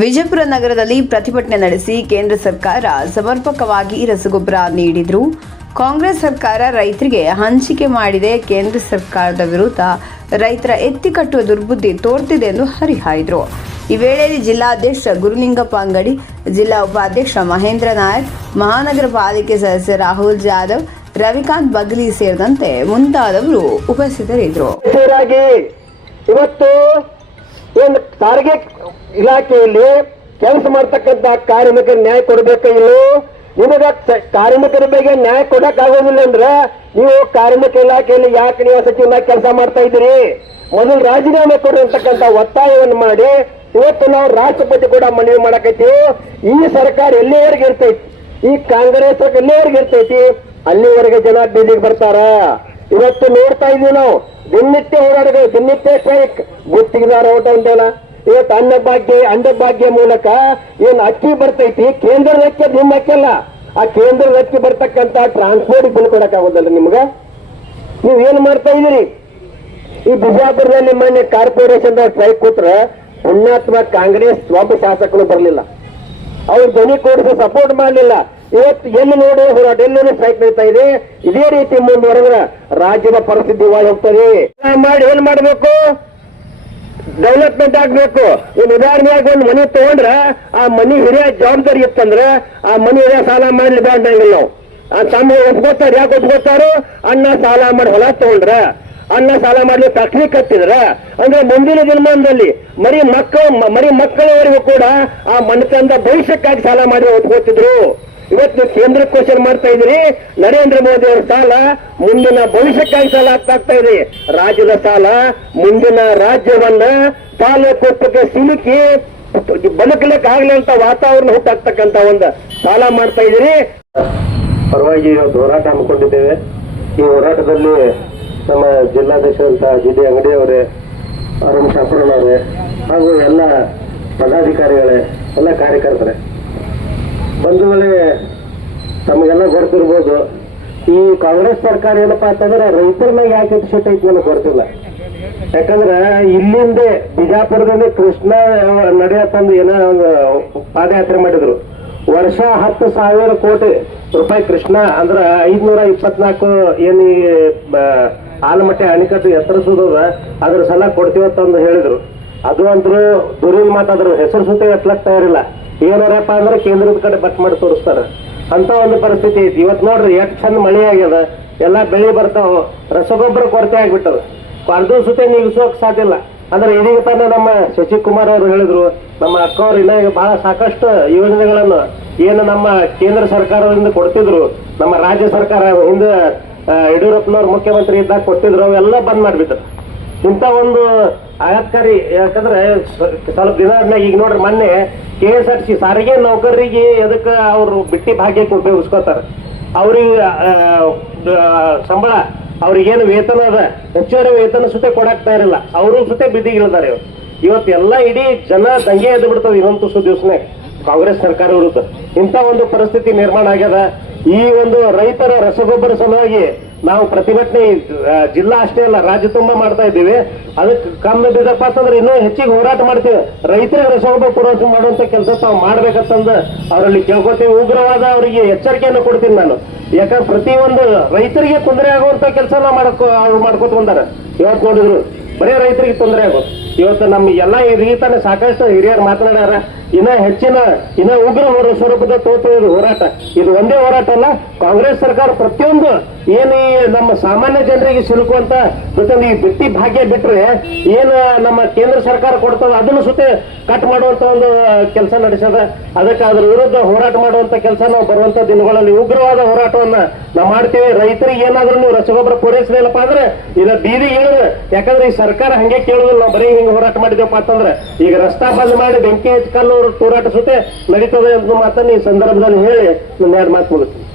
ವಿಜಯಪುರ ನಗರದಲ್ಲಿ ಪ್ರತಿಭಟನೆ ನಡೆಸಿ ಕೇಂದ್ರ ಸರ್ಕಾರ ಸಮರ್ಪಕವಾಗಿ ರಸಗೊಬ್ಬರ ನೀಡಿದ್ರು. ಕಾಂಗ್ರೆಸ್ ಸರ್ಕಾರ ರೈತರಿಗೆ ಹಂಚಿಕೆ ಮಾಡಿದೆ. ಕೇಂದ್ರ ಸರ್ಕಾರದ ವಿರುದ್ಧ ರೈತರ ಎತ್ತಿ ಕಟ್ಟುವ ದುರ್ಬುದ್ಧಿ ತೋರ್ತಿದೆ ಎಂದು ಹರಿಹಾಯ್ದರು. ಈ ವೇಳೆಯಲ್ಲಿ ಜಿಲ್ಲಾಧ್ಯಕ್ಷ ಗುರುಲಿಂಗಪ್ಪ ಅಂಗಡಿ, ಜಿಲ್ಲಾ ಉಪಾಧ್ಯಕ್ಷ ಮಹೇಂದ್ರ ನಾಯಕ್, ಮಹಾನಗರ ಪಾಲಿಕೆ ಸದಸ್ಯ ರಾಹುಲ್ ಜಾಧವ್, ರವಿಕಾಂತ್ ಬಗ್ಲಿ ಸೇರಿದಂತೆ ಮುಂತಾದವರು ಉಪಸ್ಥಿತರಿದ್ದರು. ಏನು ಸಾರಿಗೆ ಇಲಾಖೆಯಲ್ಲಿ ಕೆಲಸ ಮಾಡ್ತಕ್ಕಂತ ಕಾರ್ಮಿಕರ ನ್ಯಾಯ ಕೊಡಬೇಕು ಇಲ್ಲೋ? ನಿಮಗೆ ಕಾರ್ಮಿಕರ ಬಗ್ಗೆ ನ್ಯಾಯ ಕೊಡಕ್ ಆಗೋದಿಲ್ಲ ಅಂದ್ರೆ ನೀವು ಕಾರ್ಮಿಕ ಇಲಾಖೆಯಲ್ಲಿ ಯಾಕೆ ನೀವು ಸಚಿವನಾಗಿ ಕೆಲಸ ಮಾಡ್ತಾ ಇದ್ದೀರಿ? ಮೊದಲು ರಾಜೀನಾಮೆ ಕೊಡಿ ಒತ್ತಾಯವನ್ನು ಮಾಡಿ, ಇವತ್ತು ನಾವು ರಾಷ್ಟ್ರಪತಿ ಕೂಡ ಮನವಿ ಮಾಡಕೈತಿ ಈ ಸರ್ಕಾರ ಎಲ್ಲಿವರೆಗೆ ಇರ್ತೈತಿ? ಈ ಕಾಂಗ್ರೆಸ್ ಎಲ್ಲಿವರೆಗೆ ಇರ್ತೈತಿ? ಅಲ್ಲಿವರೆಗೆ ಜನ ಬೀದಿಗೆ ಬರ್ತಾರ? ಇವತ್ತು ನೋಡ್ತಾ ಇದೀವಿ ನಾವು. ದಿನನಿತ್ಯ ಹೋರಾಟಗಳು, ದಿನನಿತ್ಯ ಸ್ಟ್ರೈಕ್ ಗುತ್ತಿಗೆದಾರ ಓಟ ಅಂತೇಳ ಇವತ್ತು ಅನ್ನ ಭಾಗ್ಯ ಅನ್ನ ಭಾಗ್ಯ ಮೂಲಕ ಏನ್ ಅಕ್ಕಿ ಬರ್ತೈತಿ? ಕೇಂದ್ರದ ಅಕ್ಕಿ ನಿಮ್ಮ ಅಕ್ಕಿಲ್ಲ. ಆ ಕೇಂದ್ರದ ಅಕ್ಕಿ ಬರ್ತಕ್ಕಂತ ಟ್ರಾನ್ಸ್ಪೋರ್ಟ್ ಬಿಲ್ ಕೊಡಕ್ ಆಗೋದಲ್ಲ ನಿಮ್ಗ? ನೀವ್ ಏನ್ ಮಾಡ್ತಾ ಇದೀರಿ? ಈ ಬಿಜಾಪುರದಲ್ಲಿ ಮೊನ್ನೆ ಕಾರ್ಪೊರೇಷನ್ ಸ್ಟ್ರೈಕ್ ಕೂತ್ರ ಪುಣ್ಯಾತ್ಮ ಕಾಂಗ್ರೆಸ್ ಒಬ್ಬ ಶಾಸಕರು ಬರಲಿಲ್ಲ. ಅವ್ರು ಧ್ವನಿ ಕೂಡಿಸಿ ಸಪೋರ್ಟ್ ಮಾಡಲಿಲ್ಲ. ಇವತ್ತು ಎಲ್ಲಿ ನೋಡಿ ಹೋರಾಟ ಎಲ್ಲೂ ಸ್ಟ್ರೈಕ್ ನಡೀತಾ ಇದೆ, ಇದೇ ರೀತಿ ಮುಂದುವರೆದ್ರ ರಾಜ್ಯದ ಪರಿಸ್ಥಿತಿ ಹೋಗ್ತದೆ. ಮಾಡಿ ಏನ್ ಮಾಡಬೇಕು? ಡೆವಲಪ್ಮೆಂಟ್ ಆಗ್ಬೇಕು. ಇನ್ ಉದಾಹರಣೆಯಾಗಿ ಒಂದು ಮನೆ ತಗೊಂಡ್ರ, ಆ ಮನಿ ಹಿರಿಯ ಜವಾಬ್ದಾರಿ ಇತ್ತಂದ್ರ, ಆ ಮನಿ ಹಿರಿಯ ಸಾಲ ಮಾಡ್ಲಿ ಬೇಡಂಗಿಲ್ಲ ನಾವು. ಆ ತಮ್ಮ ಒಪ್ಕೋತಾರೆ, ಯಾಕೆ ಒಪ್ಕೋತಾರೋ? ಅಣ್ಣ ಸಾಲ ಮಾಡಿ ಹೊಲ ತಗೊಂಡ್ರ. ಅಣ್ಣ ಸಾಲ ಮಾಡಲಿಕ್ಕೆ ಫ್ಯಾಕ್ಟ್ರಿ ಕಟ್ಟಿದ್ರ, ಅಂದ್ರೆ ಮುಂದಿನ ದಿನಮಾನದಲ್ಲಿ ಮರಿ ಮಕ್ಕಳು, ಮರಿ ಮಕ್ಕಳವರೆಗೂ ಕೂಡ ಆ ಮನಕಂದ ಭವಿಷ್ಯಕ್ಕಾಗಿ ಸಾಲ ಮಾಡಿ ಒಪ್ಕೋತಿದ್ರು. ಇವತ್ತು ಕೇಂದ್ರ ಕ್ವಶನ್ ಮಾಡ್ತಾ ಇದ್ರಿ ನರೇಂದ್ರ ಮೋದಿ ಅವರ ಸಾಲ ಮುಂದಿನ ಭವಿಷ್ಯಕ್ಕಾಗಿ ಸಾಲ ಆಗ್ತಾ ಇದ್ರಿ ರಾಜ್ಯದ ಸಾಲ, ಮುಂದಿನ ರಾಜ್ಯವನ್ನ ಸಾಲ ಕೊಪ್ಪಕ್ಕೆ ಸಿಲುಕಿ ಬದುಕಲಿಕ್ಕೆ ಆಗ್ಲಿ ಅಂತ ವಾತಾವರಣ ಹುಟ್ಟಾಗ್ತಕ್ಕಂತ ಒಂದು ಸಾಲ ಮಾಡ್ತಾ ಇದ್ದೀರಿ. ಪರವಾಗಿ ಹೋರಾಟ ಹಮ್ಮಿಕೊಂಡಿದ್ದೇವೆ. ಈ ಹೋರಾಟದಲ್ಲಿ ನಮ್ಮ ಜಿಲ್ಲಾಧ್ಯಕ್ಷರಂತ ಜಿ ಡಿ ಅಂಗಡಿ ಅವರೇ ಅರುಣ್ ಶಾಪುರನ್ ಅವರೇ, ಹಾಗೂ ಎಲ್ಲ ಪದಾಧಿಕಾರಿಗಳೇ, ಎಲ್ಲ ಕಾರ್ಯಕರ್ತರೇ. ಬಂಧುಗಳೇ ತಮಗೆಲ್ಲ ಗೊತ್ತಿರ್ಬೋದು, ಈ ಕಾಂಗ್ರೆಸ್ ಸರ್ಕಾರ ಏನಪ್ಪಾ ಅಂತಂದ್ರೆ ರೈತರ ಮ್ಯಾಗ ಯಾಕೆ ಎತ್ಸಿಟ್ಟೈತಿ ನನಗೆ ಗೊತ್ತಿಲ್ಲ. ಯಾಕಂದ್ರೆ ಇಲ್ಲಿಂದೆ ಬಿಜಾಪುರದಲ್ಲಿ ಕೃಷ್ಣ ನಡೆಯತ್ತಂದು ಏನೋ ಒಂದು ಪಾದಯಾತ್ರೆ ಮಾಡಿದ್ರು. ವರ್ಷ ಹತ್ತು ಸಾವಿರ ಕೋಟಿ ರೂಪಾಯಿ ಕೃಷ್ಣ ಅಂದ್ರೆ ಐದ್ನೂರ ಇಪ್ಪತ್ನಾಲ್ಕು ಏನು ಆಲಮಟ್ಟೆ ಅಣೆಕಟ್ಟು ಹೆಸರಿಸೋದದ ಅದ್ರ ಸಲ ಕೊಡ್ತೀವತ್ತಂದು ಹೇಳಿದ್ರು. ಅದು ಅಂದ್ರು ದುರಿಲ್ ಮಾತಾದ್ರು, ಹೆಸರು ಸುತ್ತ ಎತ್ತಲಕ್ ತಯಾರಿಲ್ಲ. ಏನಾರಪ್ಪ ಅಂದ್ರೆ ಕೇಂದ್ರದ ಕಡೆ ಬಟ್ ಮಾಡಿ ತೋರಿಸ್ತಾರೆ. ಅಂತ ಒಂದು ಪರಿಸ್ಥಿತಿ ಐತಿ. ಇವತ್ತು ನೋಡ್ರಿ, ಎಷ್ಟು ಚಂದ ಮಳೆ ಆಗ್ಯದ. ಎಲ್ಲ ಬೆಳೆ ಬರ್ತಾವ. ರಸಗೊಬ್ಬರ ಕೊರತೆ ಆಗ್ಬಿಟ್ಟದ. ಅರ್ಧ ಸುತ್ತೆ ನಿಗಿಸೋಕ್ ಸಾಧ್ಯ ಇಲ್ಲ. ಅಂದ್ರೆ ಇದೀಗ ತಾನೇ ನಮ್ಮ ಶಶಿಕುಮಾರ್ ಅವರು ಹೇಳಿದ್ರು, ನಮ್ಮ ಅಕ್ಕವ್ರು ಇನ್ನ ಈಗ ಬಹಳ ಸಾಕಷ್ಟು ಯೋಜನೆಗಳನ್ನು ಏನು ನಮ್ಮ ಕೇಂದ್ರ ಸರ್ಕಾರದಿಂದ ಕೊಡ್ತಿದ್ರು, ನಮ್ಮ ರಾಜ್ಯ ಸರ್ಕಾರ ಹಿಂದೆ ಯಡಿಯೂರಪ್ಪನವ್ರು ಮುಖ್ಯಮಂತ್ರಿ ಇದ್ದಾಗ ಕೊಟ್ಟಿದ್ರು, ಅವೆಲ್ಲ ಬಂದ್ ಮಾಡ್ಬಿಟ್ರು ಇಂಥ ಒಂದು ಆಯತ್ಕಾರಿ, ಯಾಕಂದ್ರೆ ಸ್ವಲ್ಪ ದಿನ ಈಗ ನೋಡ್ರಿ ಮೊನ್ನೆ ಕೆ ಎಸ್ ಆರ್ ಸಿ ಸಾರಿಗೆ ನೌಕರರಿಗೆ ಎದಕ್ಕೆ ಅವರು ಬಿಟ್ಟಿ ಭಾಗ್ಯಕ್ಕೆ ಉಪಯೋಗಿಸ್ಕೋತಾರೆ? ಅವ್ರಿಗೆ ಸಂಬಳ, ಅವ್ರಿಗೇನು ವೇತನ ಅದ? ಹೆಚ್ಚುವರಿ ವೇತನ ಸುತೆ ಕೊಡಾಕ್ತಾ ಇರಲಿಲ್ಲ ಅವರು ಸುತೆ ಬಿದ್ದಿಗಿಳಿದಾರೆ ಇವ್ರು. ಇವತ್ತು ಎಲ್ಲ ಇಡೀ ಜನ ದಂಗೆ ಎದ್ದು ಬಿಡ್ತದೆ ಇನ್ನೊಂದು ತುಸು ದಿವಸನೇ ಕಾಂಗ್ರೆಸ್ ಸರ್ಕಾರ ವಿರುದ್ಧ ಇಂಥ ಒಂದು ಪರಿಸ್ಥಿತಿ ನಿರ್ಮಾಣ ಆಗ್ಯದ. ಈ ಒಂದು ರೈತರ ರಸಗೊಬ್ಬರ ಸಲುವಾಗಿ ನಾವು ಪ್ರತಿಭಟನೆ ಜಿಲ್ಲಾ ಅಷ್ಟೇ ಅಲ್ಲ, ರಾಜ್ಯ ತುಂಬಾ ಮಾಡ್ತಾ ಇದ್ದೀವಿ. ಅದಕ್ಕೆ ಕಮ್ಮಿ ಬಿದ್ದಪ್ಪ ಅಂತಂದ್ರೆ ಇನ್ನೂ ಹೆಚ್ಚಿಗೆ ಹೋರಾಟ ಮಾಡ್ತೀವಿ. ರೈತರಿಗೆ ರಸಗೊಬ್ಬರ ಪೂರೈಕೆ ಮಾಡುವಂತ ಕೆಲಸ ತಾವು ಮಾಡ್ಬೇಕಂತಂದ ಅವರಲ್ಲಿ ಕೇಳ್ಕೊತೀವಿ ಉಗ್ರವಾದ ಅವರಿಗೆ ಎಚ್ಚರಿಕೆಯನ್ನು ಕೊಡ್ತೀನಿ ನಾನು. ಯಾಕಂದ್ರೆ ಪ್ರತಿಯೊಂದು ರೈತರಿಗೆ ತೊಂದರೆ ಆಗುವಂತ ಕೆಲಸ ಮಾಡಕ್ ಅವ್ರು ಮಾಡ್ಕೊತ ಬಂದಾರ. ಇವತ್ತು ನೋಡಿದ್ರು? ಬರೀ ರೈತರಿಗೆ ತೊಂದರೆ ಆಗೋದು. ಇವತ್ತು ನಮ್ಮ ಎಲ್ಲ ರೀತಾನೆ ಸಾಕಷ್ಟು ಹಿರಿಯರು ಮಾತನಾಡ್ಯಾರ, ಇನ್ನ ಹೆಚ್ಚಿನ, ಇನ್ನ ಉಗ್ರ ಸ್ವರೂಪದ ತೋತ ಹೋರಾಟ. ಇದು ಒಂದೇ ಹೋರಾಟ ಅಲ್ಲ, ಕಾಂಗ್ರೆಸ್ ಸರ್ಕಾರ ಪ್ರತಿಯೊಂದು ಏನು ನಮ್ಮ ಸಾಮಾನ್ಯ ಜನರಿಗೆ ಸಿಲುಕುವಂತ ಜೊತೆಗೆ ಈ ಬಿಟ್ಟಿ ಭಾಗ್ಯ ಬಿಟ್ರೆ ಏನು ನಮ್ಮ ಕೇಂದ್ರ ಸರ್ಕಾರ ಕೊಡ್ತದ ಅದನ್ನು ಸುತ್ತೆ ಕಟ್ ಮಾಡುವಂತ ಒಂದು ಕೆಲಸ ನಡೆಸದ. ಅದಕ್ಕೆ ಅದ್ರ ವಿರುದ್ಧ ಹೋರಾಟ ಮಾಡುವಂತ ಕೆಲಸ ನಾವು ಬರುವಂತ ದಿನಗಳಲ್ಲಿ ಉಗ್ರವಾದ ಹೋರಾಟವನ್ನ ನಾವು ಮಾಡ್ತೀವಿ, ರೈತರಿಗೆ ಏನಾದ್ರೂ ರಸಗೊಬ್ಬರ ಪೂರೈಸಲಿಲ್ಲಪ್ಪ ಅಂದ್ರೆ ಇಲ್ಲ ಬೀದಿ ಇಳಿದ್ರೆ ಯಾಕಂದ್ರೆ ಈ ಸರ್ಕಾರ ಹಂಗೆ ಕೇಳುದಿಲ್ಲ, ನಾವು ಬರೀ ಹಿಂಗೆ ಹೋರಾಟ ಮಾಡಿದೇವಪ್ಪ ಅಂತಂದ್ರೆ. ಈಗ ರಸ್ತಾ ಬಂದ್ ಮಾಡಿ ಬೆಂಕಿ ಹಚ್ಕಲ್ಲು ತೂರಾಟ ಸುತ್ತೆ ನಡೀತದೆ ಅಂತ ಮಾತನ್ನ ಈ ಸಂದರ್ಭದಲ್ಲಿ ಹೇಳಿ ನನ್ನ ಎರಡು ಮಾತು ಮುಗಿಸ್ತೀನಿ.